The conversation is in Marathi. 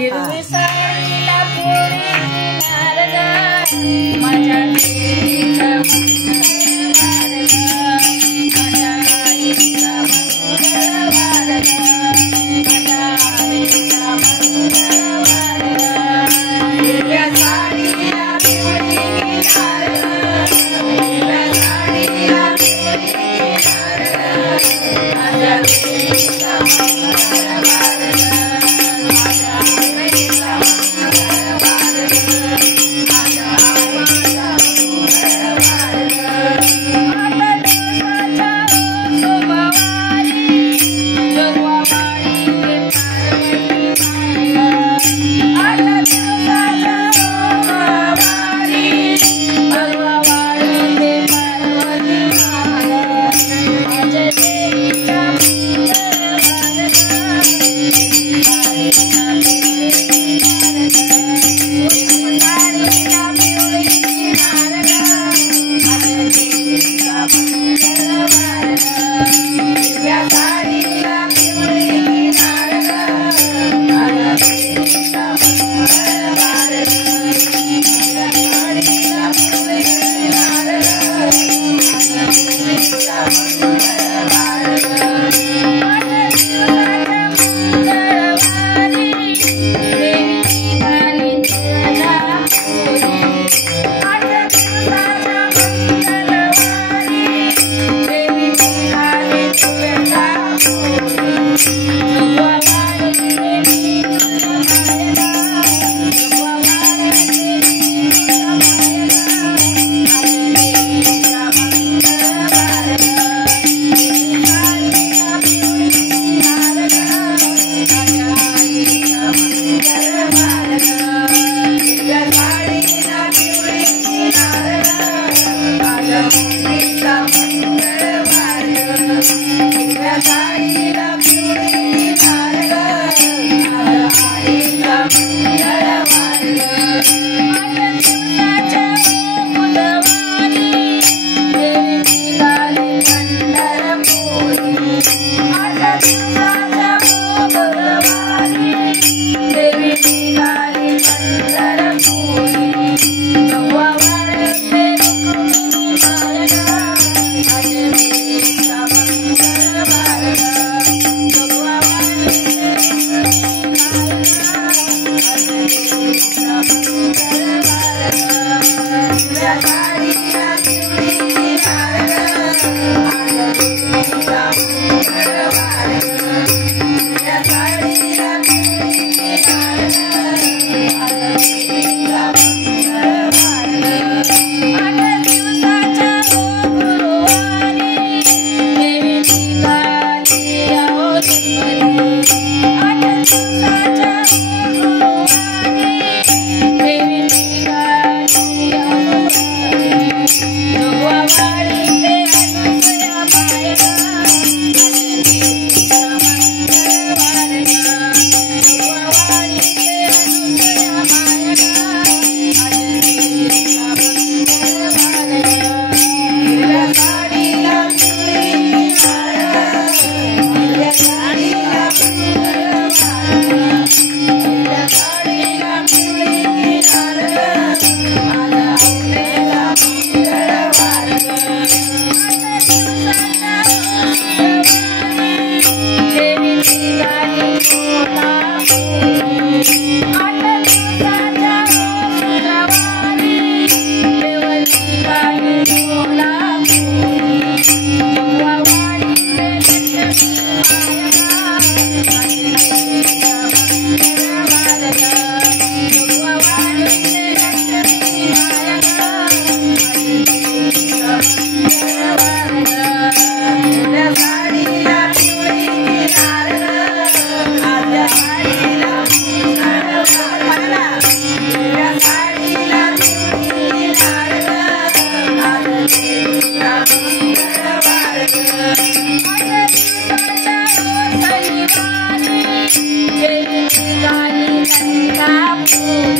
हिरवी साडीला पिवळी किनार ग, माझ्या देवीचा मंगळवार ग, माझ्या आईचा मंगळवार ग, माझ्या आईचा मंगळवार ग. हिरव्या साडीला पिवळी किनार ग, हिरव्या साडीला पिवळी किनार ग, माझ्या देवीचा मंगळवार ग, माझ्या आईचा मंगळवार ग, माझ्या आईचा मंगळवार ग. आता दिवसाच्या सोमवारी जोगवाडी ते पार्वती माय ग, आता दिवसाच्या सोमवारी जोगवाडी ते पार्वती माय ग, माझ्या देवीचा मंगळवार ग, साडीला पिवळी किनार ग, साडीला पिवळी किनार ग, माझ्या देवीचा मंगळवार ग. हिरव्या साडीला पिवळी किनार ग, माझ्या देवीचा मंगळवार ग, हिरव्या साडीला पिवळी किनार ग, माझ्या देवीचा मंगळवार ग. माझ्या जीवनाच्या मंगळवारी देवीची गाणी तुळजापुरी, माझ्या जीवनाच्या मंगळवारी देवीची गाणी तुळजापुरी. जोगवाडी देवी तुझ्या मायेला, जोगवाडी देवी तुझ्या मायेला, माझ्या देवीचा मंगळवार ग. हिरवी साडीला पिवळी किनार ग, माझ्या आईचा मंगळवार ग. हिरव्या साडीला पिवळी किनार ग, माझ्या देवीचा मंगळवार ग. हिरव्या साडीला पिवळी किनार ग, माझ्या आईचा मंगळवार ग. माझ्या दिवसाच्या बुधवारी देवीची गाणी पंढरपुरी, माझ्या दिवसाच्या बुधवारी देवीची गाणी पंढरपुरी. जोगवाडीचे रुक्मिणी माय ग, माझ्या देवीचा मंगळवार ग, जोगवाडीचे रुक्मिणी माय ग, माझ्या देवीचा मंगळवार ग. हिरव्या साडीला पिवळी किनार ग, माझ्या देवीचा मंगळवार ग. हिरव्या साडीला पिवळी किनार ग, माझ्या देवीचा मंगळवार ग. माझ्या दिवसाच्या गुरुवारी देवीची गाणी आहो दिनभरी, माझ्या दिवसाच्या गुरुवारी देवीची गाणी आहो दिनभरी. जोगवाडी ते अनुसया माय ग, माझ्या देवीचा मंगळवार ग. जोगवाडी ते अनुसया माय ग, माझ्या देवीचा मंगळवार ग. हिरव्या साडीला पिवळी किनार ग, हिरव्या साडीला मंगळवार ग, हिरव्या साडीला पिवळी किनार ग, माझ्या आवडीचा मंगळवार ग. आता दिवसाच्या मंगळवारी देवीची गाणी कोल्हापुरी, आता दिवसाच्या मंगळवारी देवाची गाणी कोल्हापुरी. जोगवाडीचे लक्ष्मी माय ग, माझ्या देवीचा मंगळवार ग, जोगवाडीचे लक्ष्मी माय ग, माझ्या देवीचा मंगळवार ग. हिरव्या साडीला पिवळी किनार ग, माझ्या आईला मंगळवार ग. हिरव्या साडीला पिवळी किनार ग, माझ्या देवीचा मंगळवार ग. माझ्या दिवसाच्या शनिवारी देवीची गाणी गंगापुरी,